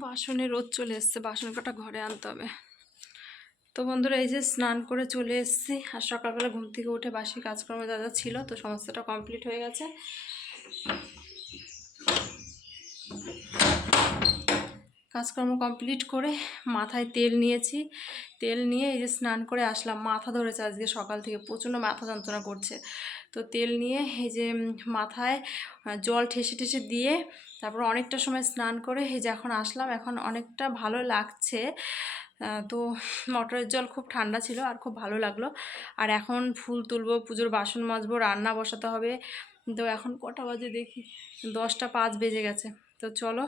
বাসনে রোদ চলে এসছে, বাসন কটা ঘরে আনতে হবে। তো বন্ধুরা, এই যে স্নান করে চলে এসেছি। আর সকালবেলা ঘুম থেকে উঠে বাসি কাজকর্ম যা যা ছিল তো সমস্তটা কমপ্লিট হয়ে গেছে। কাজকর্ম কমপ্লিট করে মাথায় তেল নিয়েছি। তেল নিয়ে এই যে স্নান করে আসলাম। মাথা ধরেছে আজকে সকাল থেকে, প্রচণ্ড মাথা যন্ত্রণা করছে। তো তেল নিয়ে এই যে মাথায় জল ঠেসে ঠেসে দিয়ে তারপর অনেকটা সময় স্নান করে এই যে এখন আসলাম। এখন অনেকটা ভালো লাগছে। তো মটরের জল খুব ঠান্ডা ছিল আর খুব ভালো লাগলো। আর এখন ফুল তুলবো, পুজোর বাসন মাজবো, রান্না বসাতে হবে। তো এখন কটা বাজে দেখি, 10টা 5 বেজে গেছে। তো চলো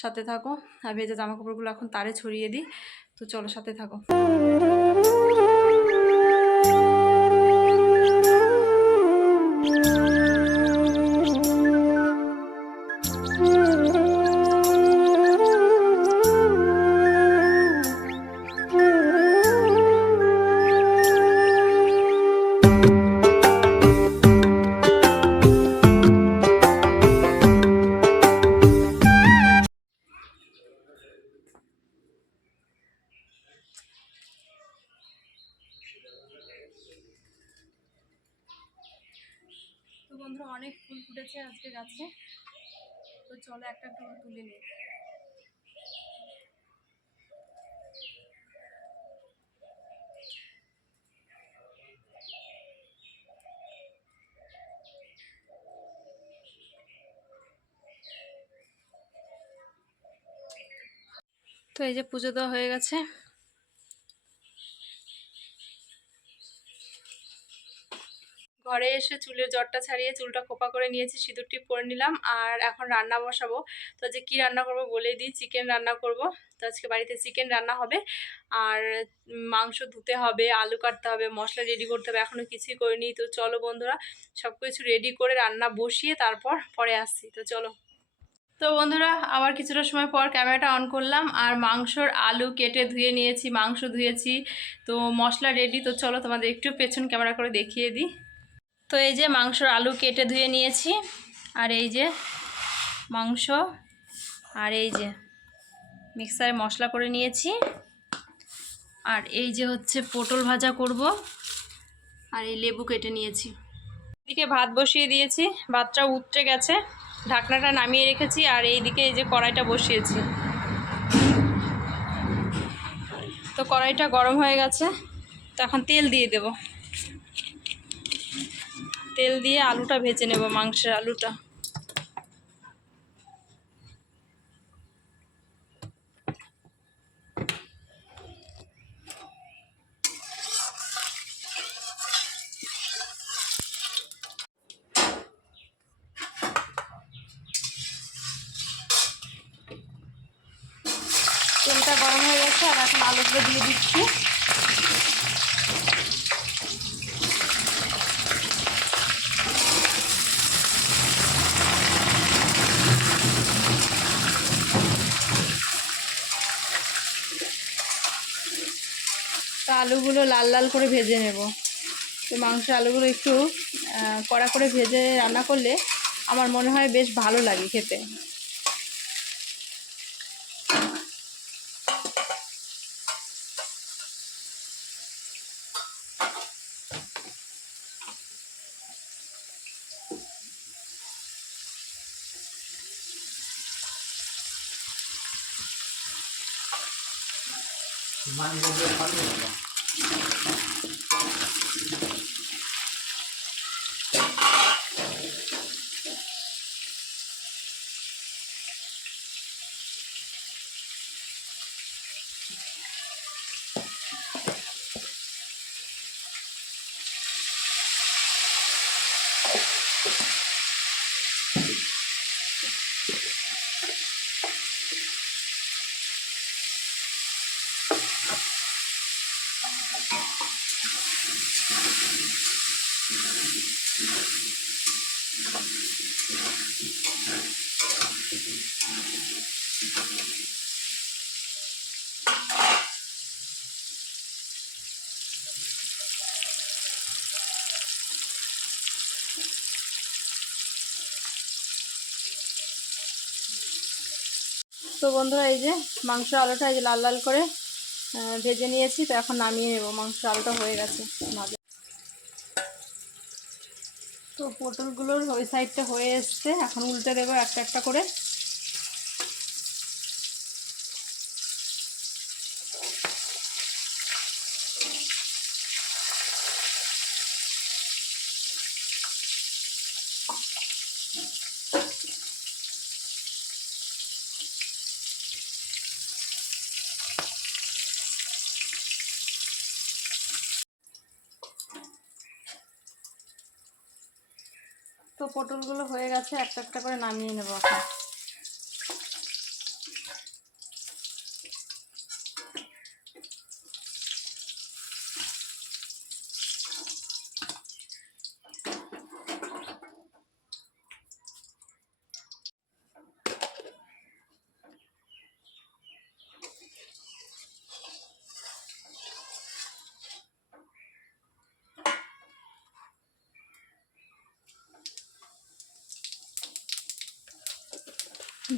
সাথে থাকো। আর ভেজা জামাকাপড়গুলো এখন তারে ছড়িয়ে দিই। তো চলো সাথে থাকো। তো বন্ধুরা, অনেক ফুল ফুটেছে আজকে গাছে। তো চলো একটা একটা তুলে নিই। তো এই যে পুজো দেওয়া হয়ে গেছে। ঘরে এসে চুলের জটটা ছাড়িয়ে চুলটা খোপা করে নিয়েছি, সিঁদুর টিপ পরে নিলাম। আর এখন রান্না বসাবো। তো আজকে কী রান্না করবো বলে দিই, চিকেন রান্না করব। তো আজকে বাড়িতে চিকেন রান্না হবে। আর মাংস ধুতে হবে, আলু কাটতে হবে, মশলা রেডি করতে হবে, এখনও কিছুই করিনি। তো চলো বন্ধুরা, সব কিছু রেডি করে রান্না বসিয়ে তারপর পরে আসছি। তো চলো। তো বন্ধুরা, আবার কিছুটা সময় পর ক্যামেরাটা অন করলাম। আর মাংসর আলু কেটে ধুয়ে নিয়েছি, মাংস ধুয়েছি। তো মশলা রেডি। তো চলো তোমাদের একটু পেছন ক্যামেরা করে দেখিয়ে দিই। তো এই যে মাংসর আলু কেটে ধুয়ে নিয়েছি। আর এই যে মাংস, আর এই যে মিক্সারে মশলা করে নিয়েছি। আর এই যে হচ্ছে পটল ভাজা করব। আর এই লেবু কেটে নিয়েছি। এদিকে ভাত বসিয়ে দিয়েছি, ভাতটা উতরে গেছে, ঢাকনাটা নামিয়ে রেখেছি। আর এইদিকে এই যে কড়াইটা বসিয়েছি। তো কড়াইটা গরম হয়ে গেছে। তো এখন তেল দিয়ে দেব। তেল দিয়ে আলুটা ভেজে নেব, মাংসের আলুটা। তেলটা গরম হয়ে গেছে। আর এখন আলুগুলো দিয়ে দিচ্ছি। তো আলুগুলো লাল লাল করে ভেজে নেব। তো মাংসের আলুগুলো একটু কড়া করে ভেজে রান্না করলে আমার মনে হয় বেশ ভালো লাগে খেতে। তো বন্ধুরা এই যে মাংস আলুটা এই যে লাল লাল করে ভেজে নিয়েছি, তো এখন নামিয়ে নেব। মাংস আলুটা হয়ে গেছে ভাজা। তো পটলগুলোর ওই সাইডটা হয়ে এসছে, এখন উল্টে দেবো একটা একটা করে। তো পটলগুলো হয়ে গেছে, একটা একটা করে নামিয়ে নেব এখন।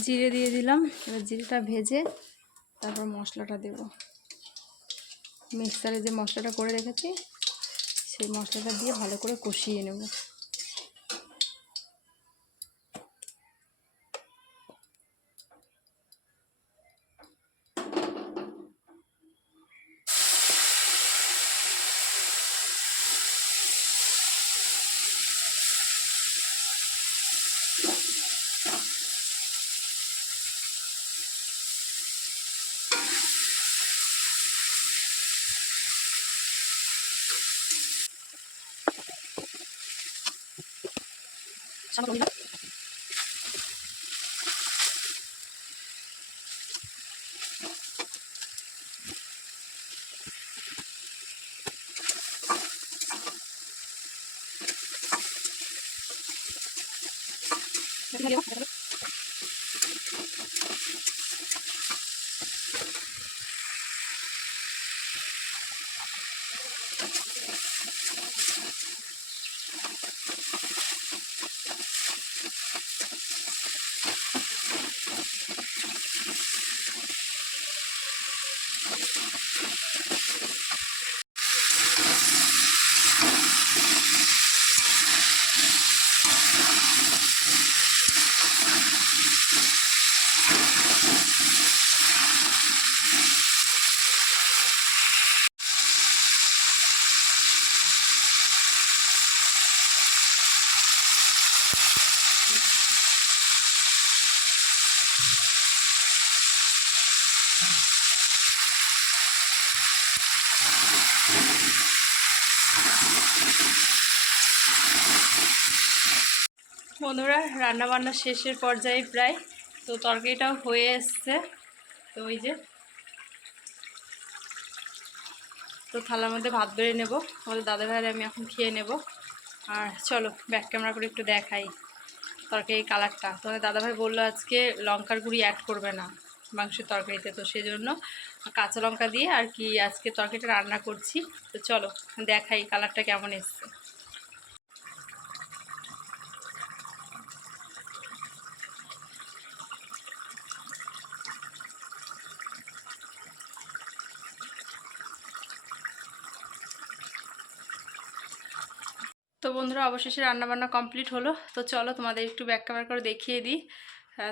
জিরে দিয়ে দিলাম, এবার জিরেটা ভেজে তারপর মশলাটা দেব। মিক্সারে যে মশলাটা করে রেখেছি সেই মশলাটা দিয়ে ভালো করে কষিয়ে নেব। বন্ধুরা রান্নাবান্না শেষের পর্যায়ে প্রায়, তো তরকারিটাও হয়ে এসছে। তো ওই যে তো থালার মধ্যে ভাত বেড়ে নেব, আমাদের দাদা ভাইয়ের আমি এখন খেয়ে নেব। আর চলো ব্যাক ক্যামেরা করে একটু দেখাই তরকারির কালারটা। তোমাদের দাদাভাই বললো আজকে লঙ্কার গুঁড়ি অ্যাড করবে না মাংসের তরকারিতে, তো সেজন্য কাঁচা লঙ্কা দিয়ে আর কি আজকে তরকারিটা রান্না করছি। তো চলো দেখাই কালারটা কেমন এসছে। তো বন্ধুরা অবশেষে রান্নাবান্না কমপ্লিট হলো। তো চলো তোমাদের একটু ব্যাক ক্যামেরা করে দেখিয়ে দিই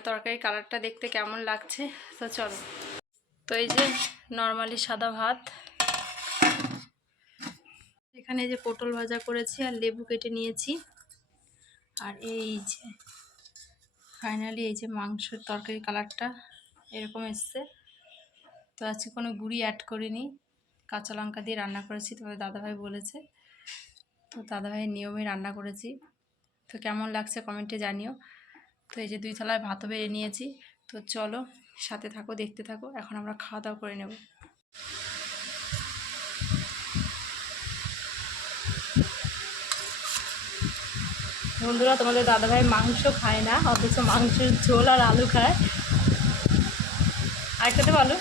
তরকারির কালারটা দেখতে কেমন লাগছে। তো চলো, তো এই যে নর্মালি সাদা ভাত, এখানে যে পটল ভাজা করেছি আর লেবু কেটে নিয়েছি, আর এই যে ফাইনালি এই যে মাংসের তরকারি কালারটা এরকম এসছে। তো আজকে কোনো গুঁড়ি অ্যাড করিনি, কাঁচা লঙ্কা দিয়ে রান্না করেছি, তবে দাদাভাই বলেছে, তো দাদাভাইয়ের নিয়মে রান্না করেছি। তো কেমন লাগছে কমেন্টে জানিও। তো এই যে 2 থালায় ভাতও বেড়ে নিয়েছি। তো চলো সাথে থাকো, দেখতে থাকো। এখন আমরা খাওয়া দাওয়া করে নেব। বন্ধুরা তোমাদের দাদাভাই মাংস খায় না, অথচ মাংসের ঝোল আর আলু খায়। আর খেতে ভালো।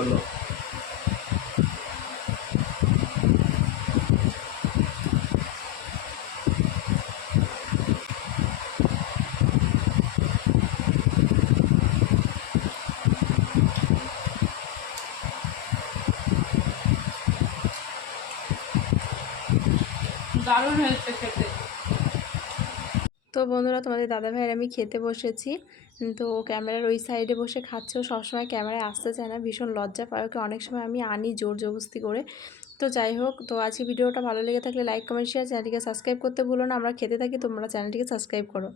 চলো। দারুণ হয়েছে খেতে। তো বন্ধুরা, তোমাদের দাদাভাইয়ের আমি খেতে বসেছি। তো ও ক্যামেরার ওই সাইডে বসে খাচ্ছে। ও সবসময় ক্যামেরায় আসতে চায় না, ভীষণ লজ্জা পায়। ওকে অনেক সময় আমি আনি জোর জবরদস্তি করে। তো যাই হোক, তো আজকে ভিডিওটা ভালো লেগে থাকলে লাইক কমেন্ট শেয়ার, চ্যানেলটিকে সাবস্ক্রাইব করতে ভুলো না। আমরা খেতে থাকি, তোমরা চ্যানেলটিকে সাবস্ক্রাইব করো।